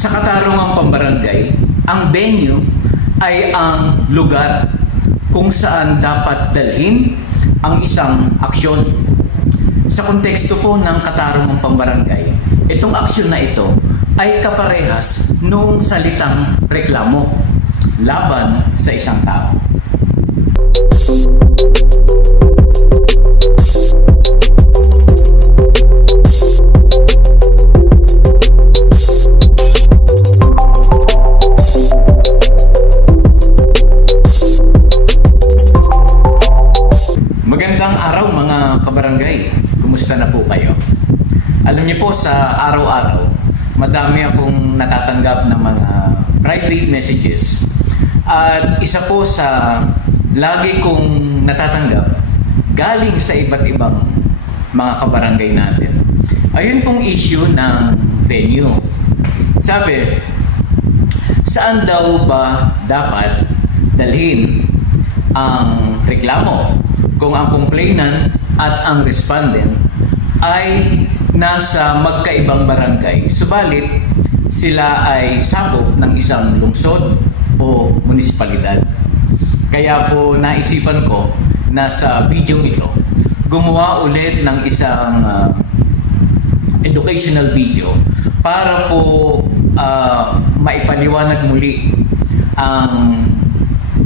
Sa katarungang pambarangay, ang venue ay ang lugar kung saan dapat dalhin ang isang aksyon. Sa konteksto po ng katarungang pambarangay, itong aksyon na ito ay kaparehas nung salitang reklamo laban sa isang tao. Magandang araw mga kabarangay. Kumusta na po kayo? Alam niyo po, sa araw-araw, madami akong natatanggap ng mga private messages. At isa po sa lagi kong natatanggap, galing sa iba't ibang mga kabarangay natin, ayun pong issue ng venue. Sabi, saan daw ba dapat dalhin ang reklamo kung ang complainant at ang respondent ay nasa magkaibang barangay, subalit sila ay sakop ng isang lungsod o munisipalidad. Kaya po naisipan ko na sa video ito, gumawa ulit ng isang educational video para po maipaliwanag muli ang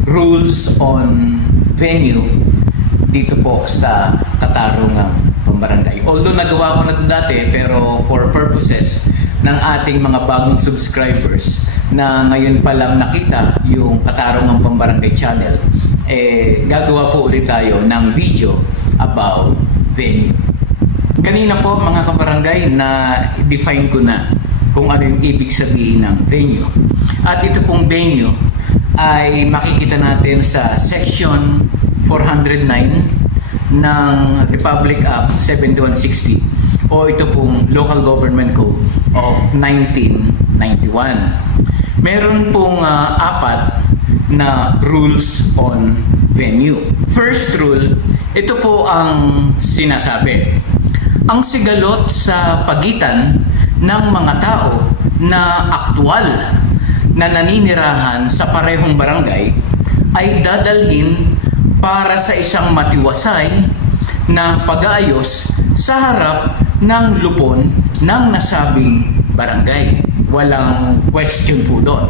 rules on venue dito po sa katarungang pambarangay. Although nagawa ko na ito dati, pero for purposes ng ating mga bagong subscribers na ngayon pa lang nakita yung katarungang pambarangay channel, gagawa po ulit tayo ng video about venue. Kanina po mga kabarangay, na define ko na kung ano yung ibig sabihin ng venue. At ito pong venue ay makikita natin sa section 409 ng Republic Act 7160 o ito pong Local Government Code of 1991. Meron pong apat na rules on venue. First rule, ito po ang sinasabi: ang sigalot sa pagitan ng mga tao na aktwal na naninirahan sa parehong barangay ay dadalhin para sa isang matiwasay na pag-aayos sa harap ng lupon ng nasabing barangay. Walang question po doon.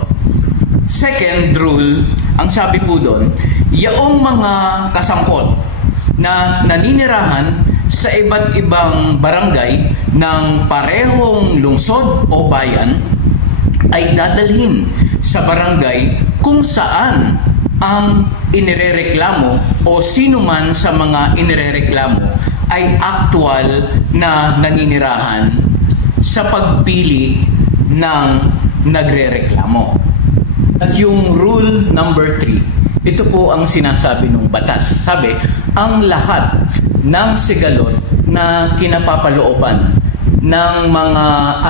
Second rule, ang sabi po doon, yaong mga kasangkot na naninirahan sa iba't ibang barangay ng parehong lungsod o bayan ay dadalhin sa barangay kung saan ang inirereklamo o sino man sa mga inirereklamo ay aktwal na naninirahan sa pagpili ng nagrereklamo. At yung rule number 3, ito po ang sinasabi ng batas. Sabi, ang lahat ng sigalot na kinapapalooban ng mga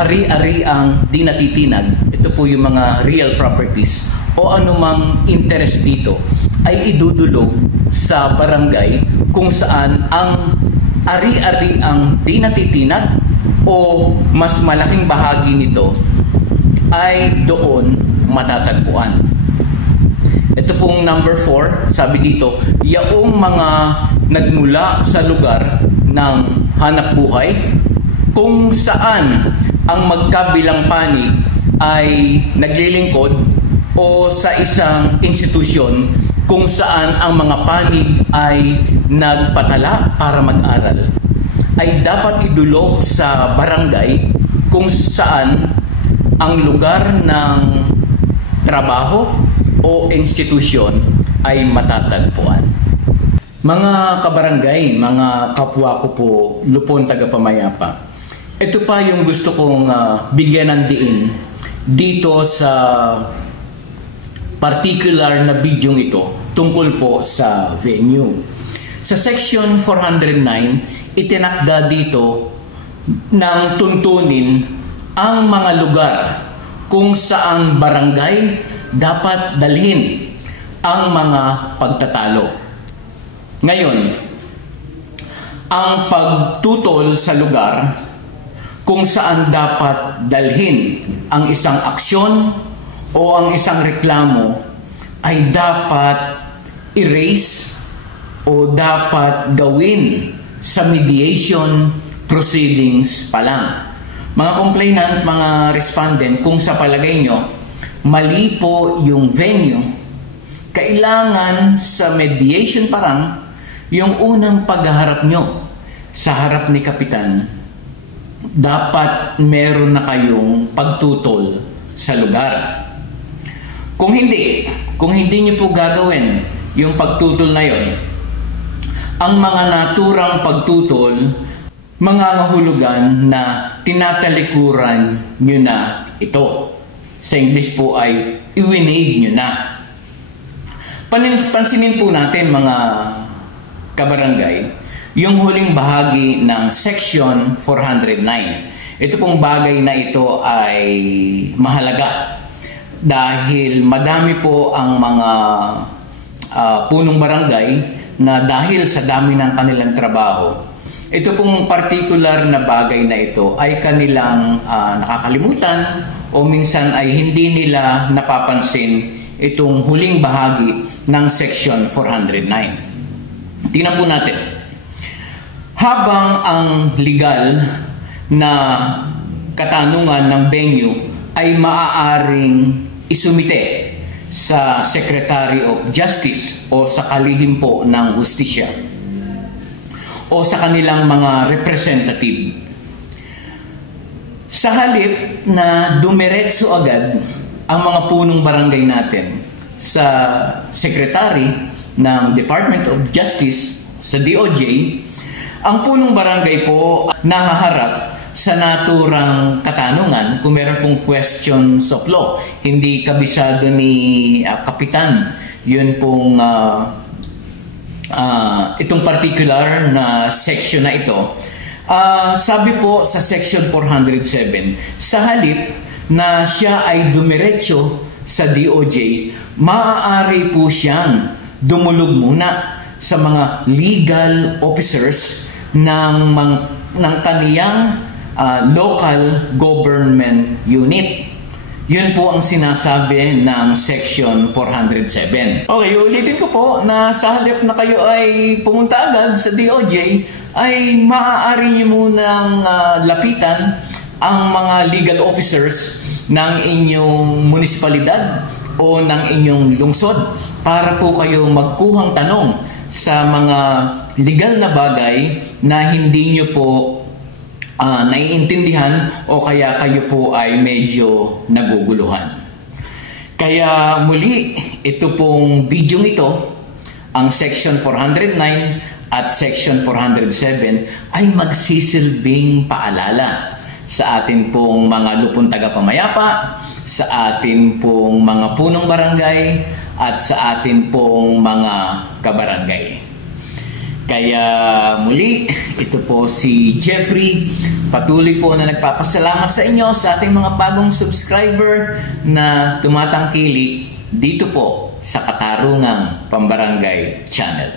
ari-ariang di natitinag, ito po yung mga real properties o anumang interest dito, ay idudulog sa barangay kung saan ang ari-ariang di natitinag o mas malaking bahagi nito ay doon matatagpuan. Ito pong number 4, sabi dito, yaong mga nagmula sa lugar ng hanap buhay kung saan ang magkabilang panig ay naglilingkod o sa isang institusyon kung saan ang mga panig ay nagpatala para mag-aral, ay dapat idulog sa barangay kung saan ang lugar ng trabaho o institusyon ay matatagpuan. Mga kabarangay, mga kapwa ko po, lupon tagapamayapa, ito pa yung gusto kong bigyan ng diin dito sa particular na video ito tungkol po sa venue. Sa section 409, itinakda dito ng tuntunin ang mga lugar kung saang barangay dapat dalhin ang mga pagtatalo. Ngayon, ang pagtutol sa lugar kung saan dapat dalhin ang isang aksyon o ang isang reklamo ay dapat erase o dapat gawin sa mediation proceedings pa lang. Mga complainant, mga respondent, kung sa palagay nyo, mali po yung venue, kailangan sa mediation pa lang, yung unang pagharap nyo sa harap ni Kapitan, dapat meron na kayong pagtutol sa lugar. Kung hindi nyo po gagawin yung pagtutol na yon, ang mga naturang pagtutol, mangangahulugan na tinatalikuran nyo na ito. Sa English po ay i-winade nyo na. Pansinin po natin mga kabarangay, yung huling bahagi ng Section 409. Ito pong bagay na ito ay mahalaga dahil madami po ang mga punong barangay na dahil sa dami ng kanilang trabaho, ito pong particular na bagay na ito ay kanilang nakakalimutan o minsan ay hindi nila napapansin itong huling bahagi ng Section 409. Tingnan po natin. Habang ang legal na katanungan ng venue ay maaaring isumite sa Secretary of Justice o sa kalihim po ng hustisya o sa kanilang mga representative. Sa halip na dumiretso agad ang mga punong barangay natin sa Secretary ng Department of Justice, sa DOJ, ang punong barangay po nahaharap sa naturang katanungan kung meron pong questions of law. Hindi kabisado ni Kapitan yun pong itong particular na section na ito. Sabi po sa Section 407, sa halip na siya ay dumiretso sa DOJ, maaari po siyang dumulog muna sa mga legal officers ng kaniyang local government unit. Yun po ang sinasabi ng Section 407. Okay, ulitin ko po na sa halip na kayo ay pumunta agad sa DOJ, ay maaari niyo munang lapitan ang mga legal officers ng inyong munisipalidad o ng inyong lungsod para po kayo magkuhang tanong sa mga legal na bagay na hindi nyo po naiintindihan o kaya kayo po ay medyo naguguluhan. Kaya muli, ito pong video ito, ang Section 409 at Section 407 ay magsisilbing paalala sa atin pong mga lupon tagapamayapa, sa atin pong mga punong barangay, at sa atin pong mga kabarangay. Kaya muli, ito po si Jeffrey. Patuloy po na nagpapasalamat sa inyo sa ating mga bagong subscriber na tumatangkilik dito po sa Katarungang Pambarangay Channel.